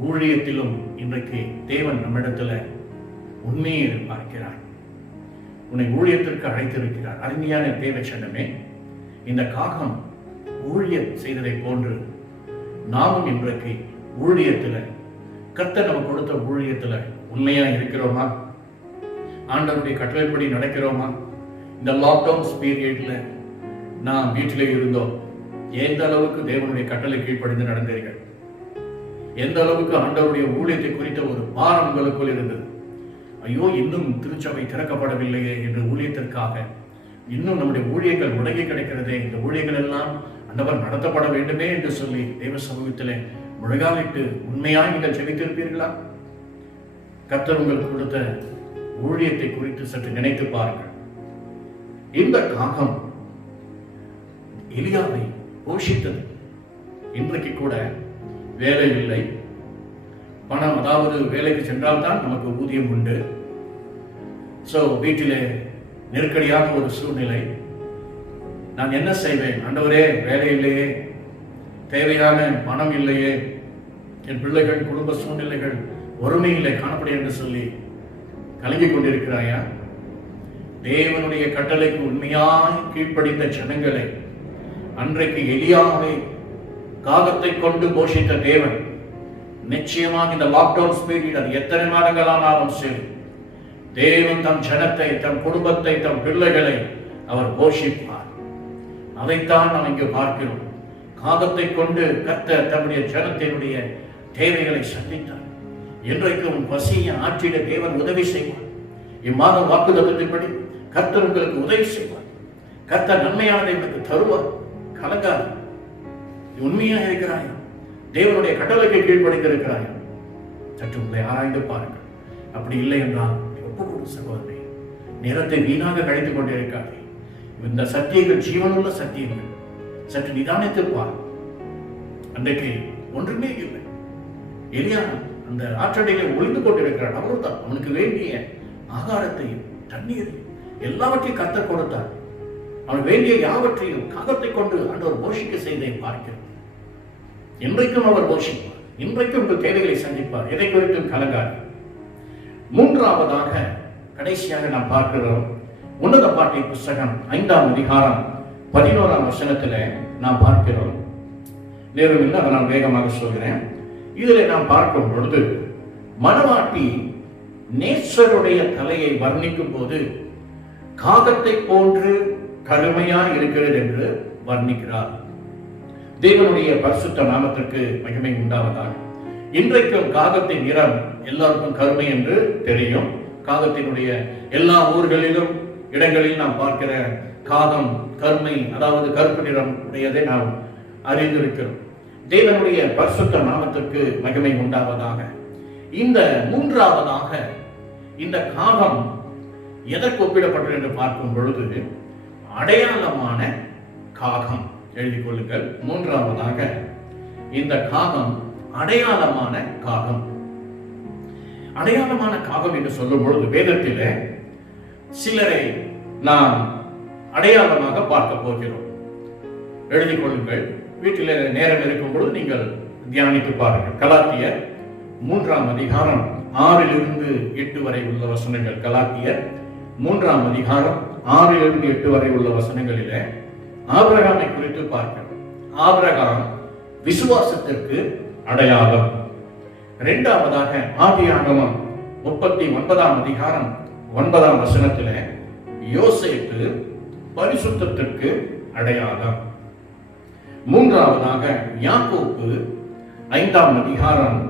ஊழியத்திலும் இன்றைக்கு தேவன் நம்மிடத்துல உண்மையை எதிர்பார்க்கிறார். உன்னை ஊழியத்திற்கு அழைத்திருக்கிறார். அருமையான தேவச்சனமே, இந்த காகம் ஊழியம் செய்ததை போன்று நாமும் இன்றைக்கு ஊழியத்துல, கர்த்தர் நமக்கு கொடுத்த ஊழியத்துல உண்மையா இருக்கிறோமா? ஆண்டவருடைய கட்டளைப்படி நடக்கிறோமா? இந்த லாக்டவுன் பீரியட்ல நாம் வீட்டிலே இருந்தோம். எந்த அளவுக்கு தேவனுடைய கட்டளை கீழ்ப்படிந்து நடந்தீர்கள்? எந்த அளவுக்கு ஆண்டவருடைய ஊழியத்தை குறித்த ஒரு பாரம் உங்களுக்குள் இருந்தது? ஐயோ, இன்னும் திருச்சபை திறக்கப்படவில்லையே என்று ஊழியத்திற்காக இன்னும் நம்முடைய ஊழியங்கள் முடங்கி கிடைக்கிறதே, இந்த ஊழியங்கள் எல்லாம் ஆண்டவர் நடத்தப்பட வேண்டுமே என்று சொல்லி தேவ சமூகத்திலே முழங்காலிட்டு உண்மையாக நீங்கள் ஜெபித்திருப்பீர்களா? கர்த்தர் உங்களுக்கு கொடுத்த ஊழியத்தை குறித்து சற்று நினைத்து பாருங்கள். இந்த காகம் எலியாவை போஷித்தது. இன்றைக்கு கூட வேலை இல்லை, பணம், அதாவது வேலைக்கு சென்றால்தான் நமக்கு ஊதியம் உண்டு. வீட்டிலே நெருக்கடியான ஒரு சூழ்நிலை. நான் என்ன செய்வேன்? ஆண்டவரே, வேலை இல்லையே, தேவையான பணம் இல்லையே, என் பிள்ளைகள் குடும்ப சூழ்நிலைகள் ஒருமையிலே காணப்படும் என்று சொல்லி கலங்கிக் அன்றைக்கு எலியாவை காகத்தை கொண்டு போஷித்த தேவன் நிச்சயமாக இந்த லாக்டவுன் பீரியட் அது எத்தனை மாதங்களானாலும் சரி, தேவன் தம் ஜனத்தை, தம் குடும்பத்தை, தம் பிள்ளைகளை அவர் போஷிப்பார். அதைத்தான் நாம் இங்கு பார்க்கிறோம். காகத்தை கொண்டு கர்த்தர் தம்முடைய ஜனத்தினுடைய தேவைகளை சந்தித்தார். இன்றைக்கும் பசியை ஆற்றிட தேவன் உதவி செய்வார். இம்மாதம் வாக்குத்தத்தத்தின்படி கர்த்தர் உங்களுக்கு உதவி செய்வார். கர்த்தர் நன்மையானதை உங்களுக்கு தருவார். கலங்காது. உண்மையா இருக்கிறாயா? தேவனுடைய கட்டளைக்கு கீழ்ப்படித்திருக்கிறாயா? சற்று உங்களை ஆராய்ந்து பாருங்கள். அப்படி இல்லை என்றால் ஒப்புக்கொடு சகோதரனே, நேரத்தை வீணாக கழித்துக் கொண்டிருக்காதே. இந்த சத்தியங்கள் ஜீவனுள்ள சத்தியங்கள். சற்று நிதானித்து பார். அன்றைக்கு ஒன்றுமே இல்லை. எலியா அந்த ஆற்றடையில ஒளிந்து கொண்டிருக்கிறார். அவ்வளவுதான். அவனுக்கு வேண்டிய ஆகாரத்தையும் தண்ணீரையும் எல்லாவற்றையும் கர்த்தர் கொடுத்தார். அவன் வேண்டிய யாவற்றையும் காகத்தை கொண்டு ஆண்டவர் போஷிக்க செய்ததை பார்க்கிறோம். இன்றைக்கும் அவர் போஷிப்பார். இன்றைக்கும் உங்கள் தேவைகளை சந்திப்பார். எதை குறித்தும் கலங்காது. மூன்றாவதாக கடைசியாக நாம் பார்க்கிறோம். உன்னத பாட்டின் புஸ்தகம் 5ஆம் அதிகாரம் 11ஆம் வசனத்துல நாம் பார்க்கிறோம். நேரம் இல்லை, அதை நான் வேகமாக சொல்கிறேன். இதில் நாம் பார்க்கும் பொழுது மணவாட்டி நேசருடைய தலையை வர்ணிக்கும் போது காகத்தை போன்று கருமையா இருக்கிறது என்று வர்ணிக்கிறார். தேவனுடைய பரிசுத்த நாமத்திற்கு மகிமை உண்டாவதாக. இன்றைக்கும் காகத்தின் நிறம் எல்லாருக்கும் கருமை என்று தெரியும். காகத்தினுடைய எல்லா ஊர்களிலும் இடங்களில் நாம் பார்க்கிற காகம் கருமை, அதாவது கருப்பு நிறம் உடையதை நாம் அறிந்திருக்கிறோம். தேவனுடைய பரிசுத்த நாமத்திற்கு மகிமை உண்டாவதாக. இந்த மூன்றாவதாக இந்த காகம் எதற்கு ஒப்பிடப்பட்டது என்று பார்க்கும் பொழுது அடையாளமான காகம். எழுதிக் கொள்ளுங்கள். மூன்றாவதாக இந்த காகம் அடையாளமான காகம். அடையாளமான காகம் என்று சொல்லும் பொழுது வேதத்திலே சிலரை நாம் அடையாளமாக பார்க்க போகிறோம். எழுதிக் கொள்ளுங்கள். வீட்டில் நேரம் இருக்கும் பொழுது நீங்கள் தியானித்து பாருங்கள். கலாத்தியர் 3ஆம் அதிகாரம் 6லிருந்து 8 வரை உள்ள வசனங்கள். கலாத்தியர் 3ஆம் அதிகாரம் 6லிருந்து 8 வரை உள்ள வசனங்களிலே ஆபிரகாமை குறித்து பார்க்கிறோம். ஆபிரகாம் விசுவாசத்திற்கு அடையாளம். இரண்டாவதாக ஆதியாகமம் 39ஆம் அதிகாரம் 9ஆம் வசனத்திலே யோசேப்பு பரிசுத்தத்திற்கு அடையாளம். மூன்றாவதாக யாக்கோப்பு 5ஆம் அதிகாரம்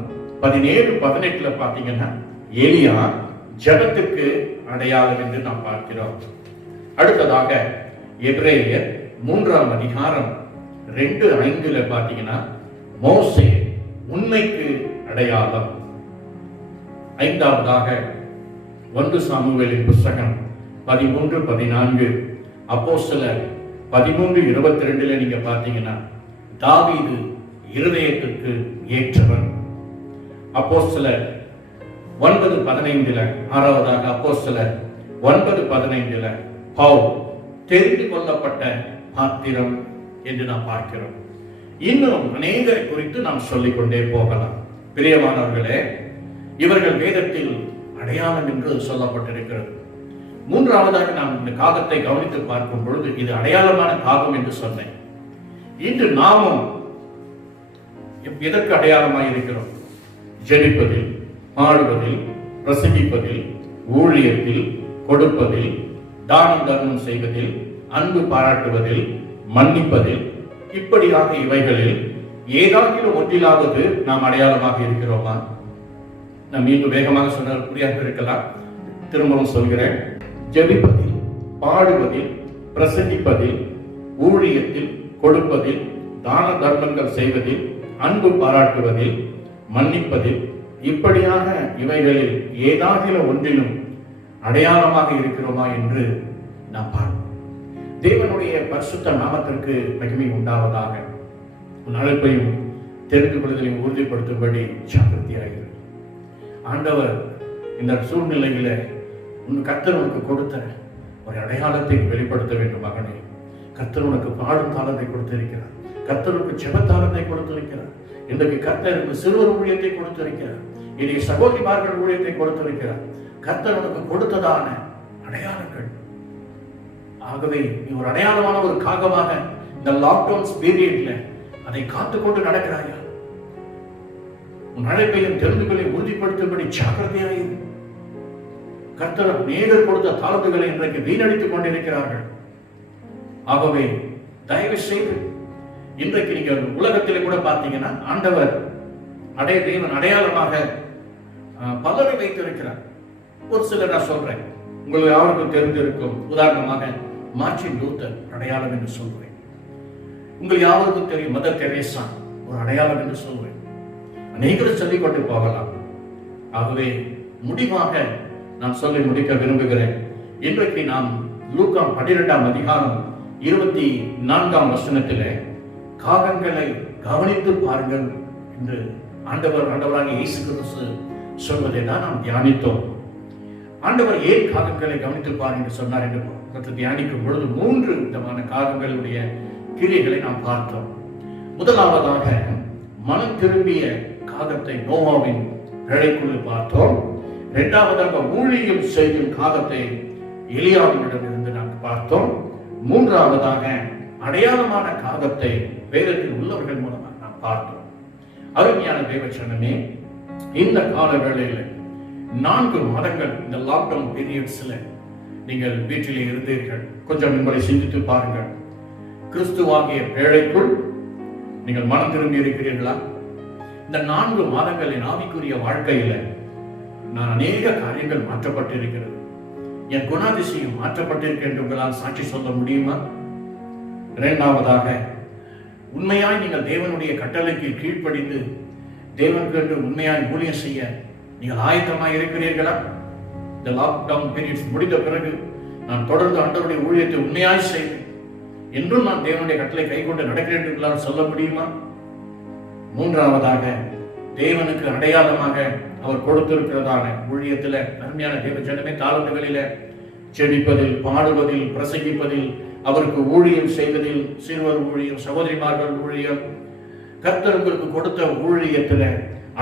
17-18 பார்த்தீங்கன்னா எலியா ஜனத்துக்கு அடையாளம் என்று நாம் பார்க்கிறோம். அடுத்ததாக எபிரேயர் 3ஆம் அதிகாரம் 2-5 பார்த்தீங்கன்னா மோசே உண்மைக்கு அடையாளம். ஐந்தாவதாக 1 சாமுவேலின் புஸ்தகம் 13-14, அப்போஸ்தலர் 13-22 நீங்க பார்த்தீங்கன்னா தாவீது இருதயத்திற்கு ஏற்றவன். அப்போஸ்தலர் 9-15 ஆறாவதாக அப்போஸ்தலர் 9-15 பவுல் தெரிந்து கொள்ளப்பட்ட பாத்திரம் என்று நாம் பார்க்கிறோம். இன்னும் அநேகரை குறித்து நாம் சொல்லிக் கொண்டே போகலாம். பிரியமானவர்களே, இவர்கள் வேதத்தில் அடையாளம் என்று சொல்லப்பட்டிருக்கிறது. மூன்றாவதாக நாம் இந்த காகத்தை கவனித்து பார்க்கும் பொழுது இது அடையாளமான காகம் என்று சொன்னேன். இன்று நாமும் எதற்கு அடையாளமாக இருக்கிறோம்? ஜெபிப்பதில், பாடுவதில், பிரசங்கிப்பதில், ஊழியத்தில், கொடுப்பதில், தானம் தர்மம் செய்வதில், அன்பு பாராட்டுவதில், மன்னிப்பதில், இப்படியாக இவைகளில் ஏதாவது ஒன்றிலாவது நாம் அடையாளமாக இருக்கிறோமா? நாம் மீண்டும் வேகமாக சொன்னால் புரியாக இருக்கலாம். திரும்பவும் சொல்கிறேன். ஜெபிப்பதில், பாடுவதில், பிரசங்கிப்பதில், ஊழியத்தில், கொடுப்பதில், தான தர்மங்கள் செய்வதில், அன்பு பாராட்டுவதில், மன்னிப்பதில், இப்படியாக இவைகளில் ஏதாவது ஒன்றிலும் அடையாளமாக இருக்கிறோமா என்று நாம் பார்ப்போம். தேவனுடைய பரிசுத்த நாமத்திற்கு மகிமை உண்டாவதாக. உன் அழைப்பையும் தெரிந்து கொள்வதையும் உறுதிப்படுத்தும்படி ஜாக்கிரதையாகிறது. ஆண்டவர் இந்த சூழ்நிலையில கர்த்தர் உனக்கு கொடுத்த ஒரு அடையாளத்தை வெளிப்படுத்த வேண்டும். மகனே, கர்த்தர் உனக்கு பாடும் தாளத்தை கொடுத்திருக்கிறார். கர்த்தருக்கு ஜெபத்தாளத்தை கொடுத்திருக்கிறார். இன்றைக்கு கர்த்தருக்கு சிறுவர் ஊழியத்தை கொடுத்திருக்கிறார். இன்றைக்கு சகோதரிமார்கள் ஊழியத்தை கொடுத்திருக்கிறார். கர்த்தர் உனக்கு கொடுத்ததான அடையாளங்கள். ஆகவே நீ ஒரு அடையாளமான ஒரு காகமாக இந்த லாக்டவுன் பீரியட்ல அதை காத்துக்கொண்டு நடக்கிறாயா? உன் அழைப்பையும் தெரிந்துகளை உறுதிப்படுத்தும்படி ஜாக்கிரதையாயிரு. கர்த்தர் அநேகர் கொடுத்த தாளந்துகளை இன்றைக்கு வீணடித்துக் கொண்டிருக்கிறார்கள். ஆகவே தயவு செய்து இன்றைக்கு நீங்க உலகத்திலே கூட பார்த்தீங்கன்னா ஆண்டவர் தேவன் அடையாளமாக பலரை வைத்திருக்கிறார். ஒரு சிலர் நான் சொல்றேன், உங்களுக்கு யாருக்கும் தெரிந்திருக்கும். உதாரணமாக மார்ட்டின் லூத்தர் அடையாளம் என்று சொல்றேன். உங்களுக்கு யாருக்கும் தெரியும் மதர் தெரேசா ஒரு அடையாளம் என்று சொல்வேன். அநேகரை சொல்லிக் கொண்டு போகலாம். ஆகவே முடிவாக நான் சொல்லி முடிக்க விரும்புகிறேன். இன்றைக்கு நாம் லூக்கா 12ஆம் அதிகாரம் 24ஆம் வசனத்திலே காகங்களை கவனித்து பாருங்கள் என்று ஆண்டவராக இயேசு கிறிஸ்து சொல்வதை தான் நாம் தியானித்தோம். ஆண்டவர் ஏன் காகங்களை கவனித்து பாருங்கள் என்று சொன்னார் என்று தியானிக்கும் பொழுது 3 விதமான காகங்களுடைய கிரியைகளை நாம் பார்த்தோம். முதலாவதாக மனம் திரும்பிய காகத்தை நோவாவின் பேழைக்குள்ளே பார்த்தோம். இரண்டாவதாக ஊழியம் செய்யும் காகத்தை எலியாவினிடம் இருந்து நாம் பார்த்தோம். மூன்றாவதாக அடையாளமான காகத்தை வேதத்தில் உள்ளவர்கள் மூலமாக நாம் பார்த்தோம். அருமையான தேவச்சனமே, இந்த கால வேளையில் 4 மாதங்கள் இந்த லாக்டவுன் பீரியட்ஸ்ல நீங்கள் வீட்டிலே இருந்தீர்கள். கொஞ்சம் உங்களை சிந்தித்து பாருங்கள். கிறிஸ்துவாகிய பேழைக்குள் நீங்கள் மனம் திரும்பி இருக்கிறீர்களா? இந்த 4 மாதங்களின் ஆவிக்குரிய வாழ்க்கையில நான் அநேக காரியங்கள் மாற்றப்பட்டிருக்கிறது. என் குணாதிசயம் மாற்றப்பட்டிருக்க என்று உங்களால் சாட்சி சொல்ல முடியுமா? இரண்டாவதாக, உண்மையாய் நீங்கள் தேவனுடைய கட்டளைக்கு கீழ்ப்படிந்து தேவனுக்கு என்று உண்மையாய் ஊழியம் செய்ய நீங்கள் ஆயத்தமாய் இருக்கிறீர்களா? இந்த லாக்டவுன் பீரியட்ஸ் முடிந்த பிறகு நான் தொடர்ந்து ஆண்டவருடைய ஊழியத்தை உண்மையாய் செய்வேன் என்றும் நான் தேவனுடைய கட்டளை கை கொண்டு நடக்கிறேன் என்று சொல்ல முடியுமா? மூன்றாவதாக, தேவனுக்கு அடையாளமாக அவர் கொடுத்திருக்கிறதான ஊழியத்தில் அருமையான தேவ ஜனமே, தாளந்துகளில செபிப்பதில், பாடுவதில், பிரசங்கிப்பதில், அவருக்கு ஊழியம் செய்வதில், சிறுவர் ஊழியம், சகோதரிமார்கள் ஊழியம், கர்த்தர் உங்களுக்கு கொடுத்த ஊழியத்தில்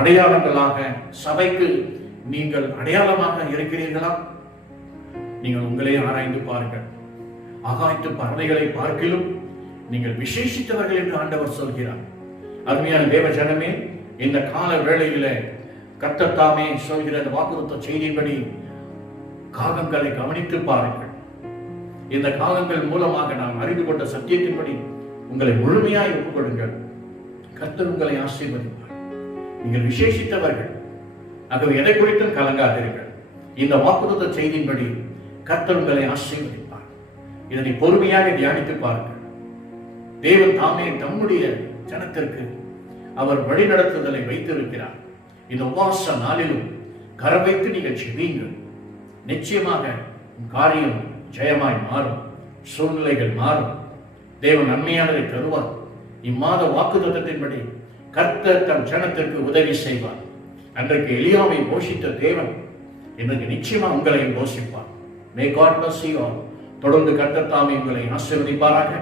அடையாளங்களாக சபைக்கு நீங்கள் அடையாளமாக இருக்கிறீர்களா? நீங்கள் உங்களே ஆராய்ந்து பாருங்கள். ஆகாயத்து பறவைகளை பார்க்கிலும் நீங்கள் விசேஷித்தவர்கள் என்று ஆண்டவர் சொல்கிறார். அருமையான தேவ ஜனமே, இந்த கால வேளையில கர்த்தர் தாமே சொல்கிற வாக்குறுத்த செய்தியின்படி காகங்களை கவனித்து பாருங்கள். இந்த காகங்கள் மூலமாக நாம் அறிந்து கொண்ட சத்தியத்தின்படி உங்களை முழுமையாய் ஒப்புக்கொடுங்கள். கர்த்தர் உங்களை ஆசீர்வதிப்பார். நீங்கள் விசேஷித்தவர்கள். ஆகவே எதை குறித்தும் கலங்காதீர்கள். இந்த வாக்குறுத்த செய்தியின்படி கர்த்தர் உங்களை ஆசீர்வதிப்பார். இதனை பொறுமையாக தியானித்து பாருங்கள். தேவன் தாமே தம்முடைய ஜனத்திற்கு அவர் வழிநடத்துதலை வைத்திருக்கிறார். இந்த உபவாச நாளிலும் கரம் வைத்து நீங்கள் செபியுங்கள். நிச்சயமாக காரியம் ஜெயமாய் மாறும். சூழ்நிலைகள் மாறும். தேவன் நன்மையானதை தருவார். இம்மாத வாக்குத்தத்தத்தின்படி கர்த்தர் தம் ஜனத்திற்கு உதவி செய்வார். அன்றைக்கு எலியாவை போஷித்த தேவன் இன்றைக்கு நிச்சயமா உங்களையும் போஷிப்பார். May God bless you all. தொடர்ந்து கர்த்தர் தாமே உங்களை ஆசீர்வதிப்பாராக.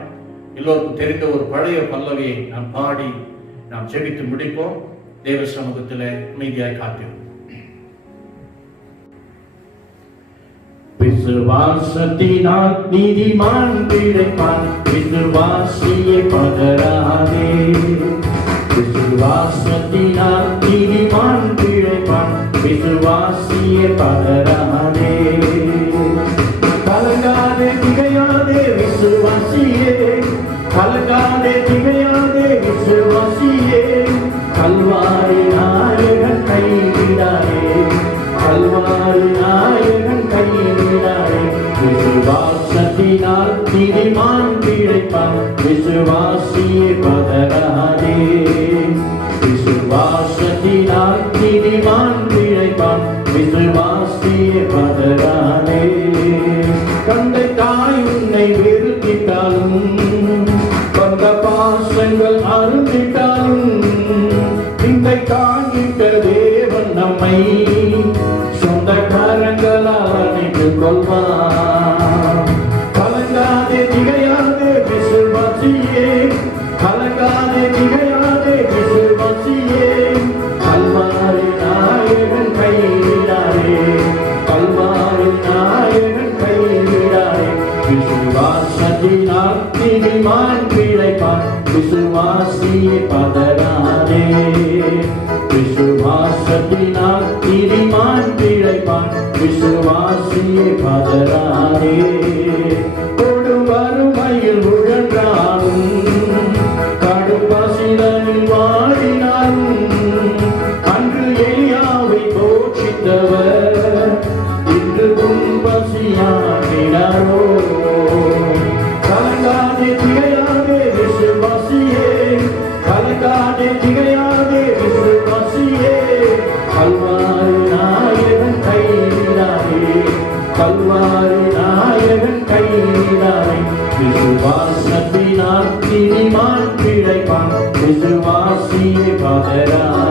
எல்லோருக்கும் தெரிந்த ஒரு பழைய பல்லவியை நாம் பாடி நாம் ஜெபித்து முடிப்போம். தேவ சமூகத்தில் அமைதியாய் காத்திருப்போம். விசுவாசத்தினால் நீதிமான் பிழைப்பான், விசுவாசியை பதறாதே. விசுவாசத்தினால் நீதிமான் பிழைப்பான், விசுவாசியை பதறாதே. கலங்காதே திகையாதே விசுவாசியே, கலங்காதே திகையாதே விசுவாசியே. கல்வாரி நாயகன் கைவிடாதே, கல்வாரி நாயகன் கைவிடாதே. விசுவாசத்தினால் நீதிமான் பிழைப்பான், விசுவாசியை பதறாதே. விசுவாசத்தினால் நீதிமான் பிழைப்பான், விசுவாசியை பதறாதே. தந்தை தாய் உன்னை வெறுத்திட்டாலும், வந்த பாசங்கள் அருந்திட்டாலும், இந்த காண்கிட்ட தேவன் நம்மை சொந்த கரங்களால் அணைத்துக் கொள்வார். கலங்காதே திகையாதே விசுவாசியே, கலங்காதே திகையாதே விசுவாசியே. கல்வாரி நாயகன் கைவிடாதே,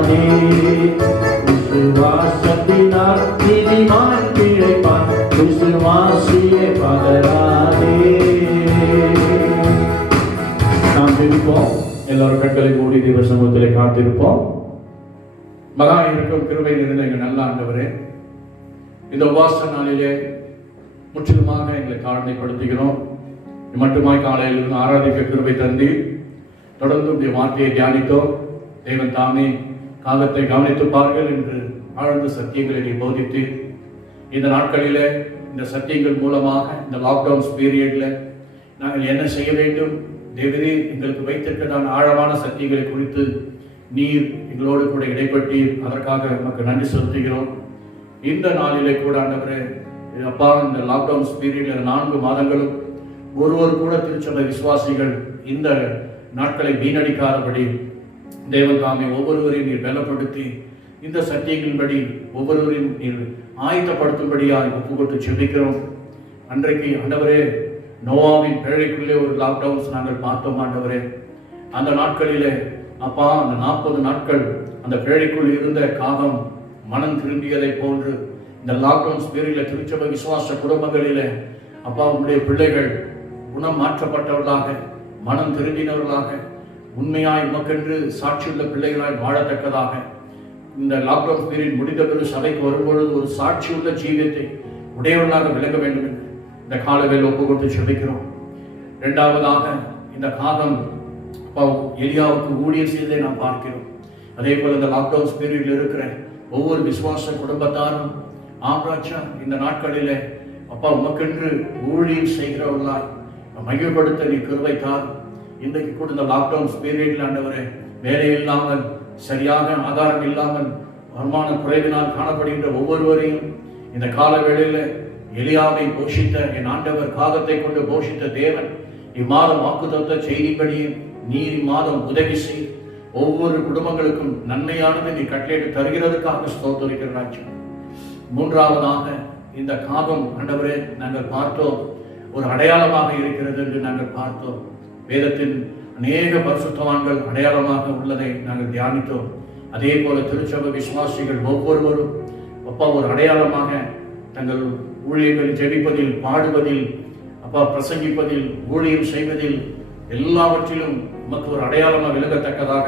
பதறாதே. விசுவாசத்தினால் நீதிமான் பிழைப்பான். விசுவாசியே பதறாதே. நாம் ஜெபிப்போம். எல்லாரும் கண்களை மூடி தேவ சமூகத்திலே காத்திருப்போம். மகா இருக்கும் கிருபை நிறைந்த எங்கள் நல்ல ஆண்டவரே, இந்த உபவாச நாளிலே முற்றிலுமாக எங்களை தாழ்மைப்படுத்துகிறோம். மட்டுமாய் காலையிலிருந்து ஆராதிக்க கிருபை தந்தி தொடர்ந்து உடைய வார்த்தையை தியானித்தோம். தேவன் தாமே காலத்தை கவனித்துப்பார்கள் என்று ஆழ்ந்த சத்தியங்களை நீ போதித்து இந்த நாட்களிலே இந்த சத்தியங்கள் மூலமாக இந்த லாக்டவுன் பீரியட்ல நாங்கள் என்ன செய்ய வேண்டும், தேவரே எங்களுக்கு வைத்திருக்கிறதான ஆழமான சத்தியங்களை குறித்து நீர் எங்களோடு கூட இடைப்பட்டு அதற்காக நமக்கு நன்றி செலுத்துகிறோம். இந்த நாளிலே கூட ஆண்டவரே அப்பா, இந்த லாக்டவுன் பீரியட்ல 4 மாதங்களும் ஒருவர் கூட திருச்சபை விசுவாசிகள் இந்த நாட்களை வீணடிக்காதபடி தேவன் தாமே ஒவ்வொருவரையும் நீர் பலப்படுத்தி இந்த சத்தியங்களின்படி ஒவ்வொருவரையும் நீர் ஆயத்தப்படுத்தும்படியாக ஒப்புக்கொண்டு செபிக்கிறோம். அன்றைக்கு ஆண்டவரே நோவாவின் பேழைக்குள்ளே ஒரு லாக்டவுன்ஸ் நாங்கள் பார்த்தோம் ஆண்டவரே. அந்த நாட்களிலே அப்பா, அந்த 40 நாட்கள் அந்த பேழைக்குள் இருந்த காகம் மனம் திரும்பியதை போன்று இந்த லாக்டவுன் பீரியட்ல திருச்சபை விசுவாச குடும்பங்களிலே அப்பா, உங்களுடைய பிள்ளைகள் குணம் மாற்றப்பட்டவர்களாக, மனம் திரும்பினவர்களாக, உண்மையாய் உமக்கென்று சாட்சியுள்ள பிள்ளைகளாய் வாழத்தக்கதாக இந்த லாக்டவுன் பீரியட் முடிந்த பிறகு சபைக்கு வரும்பொழுது ஒரு சாட்சியுள்ள ஜீவியத்தை உடையவர்களாக விளங்க வேண்டும் என்று இந்த காலவேளை ஒப்புக்கொண்டு செபிக்கிறோம். இரண்டாவதாக இந்த காகம் எலியாவுக்கு ஊழியர் செய்ததை நாம் பார்க்கிறோம். அதே போல இந்த லாக்டவுன் பீரியட்ல இருக்கிற ஒவ்வொரு விசுவாச குடும்பத்தாரும் ஆம்ராஜா இந்த நாட்களிலே அப்பா உமக்கென்று ஊழியர் செய்கிறவர்களாய் மகிழ்படுத்த நீ கிருபைத்தார். இன்றைக்கு கூட இந்த லாக்டவுன் பீரியட்ல ஆண்டவரே வேலை இல்லாமல், சரியாக ஆதாரம் இல்லாமல், வருமான குறைவினால் காணப்படுகின்ற ஒவ்வொருவரையும் இந்த கால வேளையில எலியாவை போஷித்த என் ஆண்டவர், காகத்தை கொண்டு போஷித்த தேவன் இம்மாதம் வாக்குத்தத்த செய்திப்படி நீர் இம்மாதம் உதவி செய். ஒவ்வொரு குடும்பங்களுக்கும் நன்மையானது நீ கட்டளையிட்டு தருகிறதுக்காக ஸ்தோத்திரிக்கிற ராஜ்யம். மூன்றாவதாக இந்த காகம் ஆண்டவரே நாங்கள் பார்த்தோம், ஒரு அடையாளமாக இருக்கிறது என்று நாங்கள் பார்த்தோம். வேதத்தின் அநேக பரிசுத்தவான்கள் அடையாளமாக உள்ளதை நாங்கள் தியானித்தோம். அதே போல திருச்சபை விசுவாசிகள் ஒவ்வொருவரும் அப்பா ஒரு அடையாளமாக தங்கள் ஊழியர்கள் ஜெபிப்பதில், பாடுவதில், அப்பா பிரசங்கிப்பதில், ஊழியம் செய்வதில் எல்லாவற்றிலும் நமக்கு ஒரு அடையாளமாக விளங்கத்தக்கதாக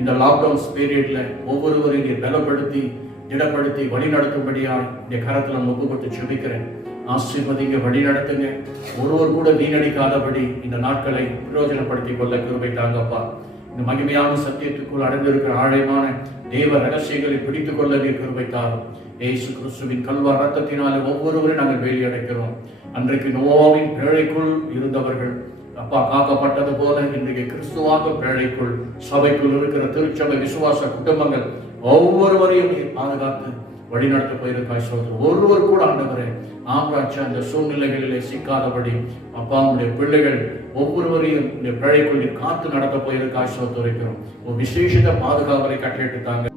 இந்த லாக்டவுன் பீரியட்ல ஒவ்வொருவரையும் நீர் பலப்படுத்தி திடப்படுத்தி வழி நடத்தும்படியாக இந்த கரத்தில் ஒப்புக்கொண்டு செபிக்கிறேன். ஆசீர்வதிங்க, வழி நடத்துங்க. ஒருவர் கூட வீணடிக்காதபடி இந்த நாட்களை பிரயோஜனப்படுத்திக் கொள்ள கிருபை தாங்கப்பா. இந்த மகிமையான சத்தியத்துக்குள் அடைந்திருக்கிற ஆழமான தேவ ரகசியங்களை பிடித்துக் கொள்ள நீர் கிருபை தாரும். இயேசு கிறிஸ்துவின் கல்வார் ரத்தத்தினாலே ஒவ்வொருவரும் நாங்கள் வேலி அடைக்கிறோம். அன்றைக்கு நோவாவின் பேழைக்குள் இருந்தவர்கள் அப்பா காக்கப்பட்டது போல இன்றைக்கு கிறிஸ்துவாக பேழைக்குள் சபைக்குள் இருக்கிற திருச்சபை விசுவாச குடும்பங்கள் ஒவ்வொருவரையும் நீர் பாதுகாத்து வழிநடத்த போயிருக்காய் சோதரர். ஒருவர் கூட ஆண்டவரே ஆம்ராட்சி அந்த சூழ்நிலைகளிலே சிக்காதபடி அப்பா உடைய பிள்ளைகள் ஒவ்வொருவரையும் இந்த பிழைக்குள் நீர் காத்து நடத்த போயிருக்காய் சோதரிக்கிறோம். ஒரு விசேஷ பாதுகாவலை கட்டளிட்டு தாங்க,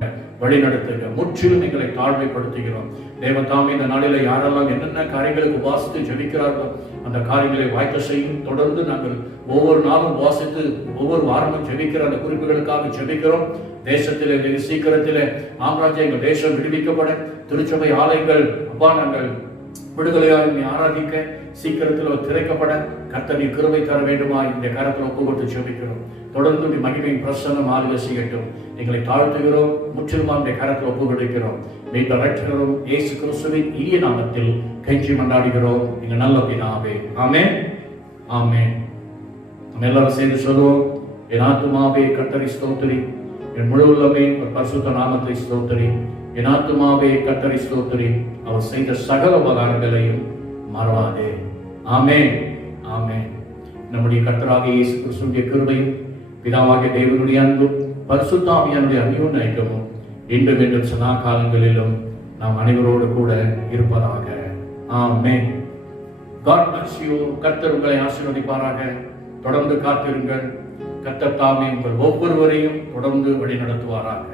வழி நடத்துங்க. முற்றிலும் எங்களை தாழ்மைப்படுத்துகிறோம். தேவதாமே இந்த நாளில யாரெல்லாம் என்னென்ன காரியங்களுக்கு வாசித்து ஜெபிக்கிறார்களோ அந்த காரியங்களை வாய்க்க செய்யும். தொடர்ந்து நாங்கள் ஒவ்வொரு நாளும் வாசித்து ஒவ்வொரு வாரமும் ஜெபிக்கிற அந்த குறிப்புகளுக்காக ஜெபிக்கிறோம். தேசத்திலே வெகு சீக்கிரத்திலே ஆம்ராஜ்யம் எங்கள் தேசம் விடுவிக்கப்பட, திருச்சபை ஆலயங்கள் அப்பா நாங்கள் விடுதலையாக ஆராதிக்க சீக்கிரத்தில் திரைக்கப்பட கர்த்தர் நீ கிருபை தர வேண்டுமா இந்த கரத்தில் ஒப்புக்கொண்டு ஜெபிக்கிறோம். தொடர்ந்து நீ மகிமையின் பிரசன்னம் ஆளுகை செய்யட்டும். எங்களை தாழ்த்துகிறோம், முற்றிலுமா இந்த கரத்தில் ஒப்புக்கொடுக்கிறோம். மீண்டும் ரட்சகரும் இயேசு கிறிஸ்துவின் இனிய நாமத்தில் கெஞ்சி மன்றாடுகிறோம் எங்கள் நல்ல பிதாவே. ஆமென், ஆமென். நம்ம எல்லாரும் சேர்ந்து சொல்லுவோம். என் ஆத்துமாவே கர்த்தரை ஸ்தோத்திரி, என் முழு உள்ளமே ஒரு பரிசுத்த நாமத்தை ஸ்தோத்திரி. என் ஆத்துமாவே கர்த்தரை ஸ்தோத்திரி, அவர் செய்த சகல உபகாரங்களையும் மறவாதே. ஆமென், ஆமென். நம்முடைய கர்த்தராகிய இயேசு கிறிஸ்துவின் கிருபையும் பிதாவாகிய தேவனுடைய அன்பும் பரிசுத்த ஆவியானுடைய அந்யோன்ய ஐக்கியமும் இன்றும் என்றும் சதா காலங்களிலும் நாம் அனைவரோடு கூட இருப்பதாக. ஆமென். God bless you. கர்த்தர் உங்களை ஆசீர்வதிப்பாராக. தொடர்ந்து காத்திருங்கள். கர்த்தர் தாமே உங்கள் ஒவ்வொருவரையும் தொடர்ந்து வழி நடத்துவாராக.